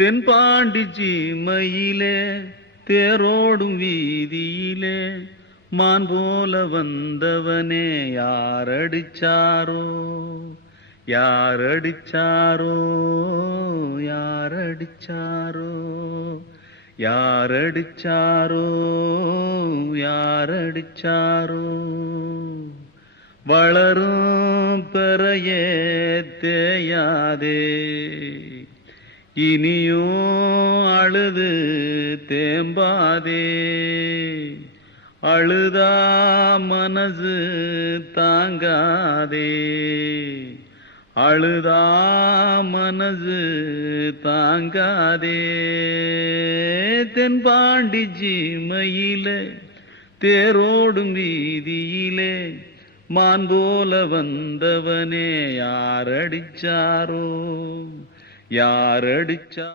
தென்பாண்டி சீமையிலே தேரோடும் வீதியிலே மான் போல வந்தவனே யாரடிச்சாரோ யாரடிச்சாரோ யாரடிச்சாரோ யாரடிச்சாரோ யாரடிச்சாரோ வளரும் பெறையே தேயாதே இனியும் அழுது தேம்பாதே அழுதா மனசு தாங்காதே அழுதா மனசு தாங்காதே தென்பாண்டி சீமையிலே தேரோடும் வீதியிலே மான் போல வந்தவனே யாரடிச்சாரோ யாரடிச்சா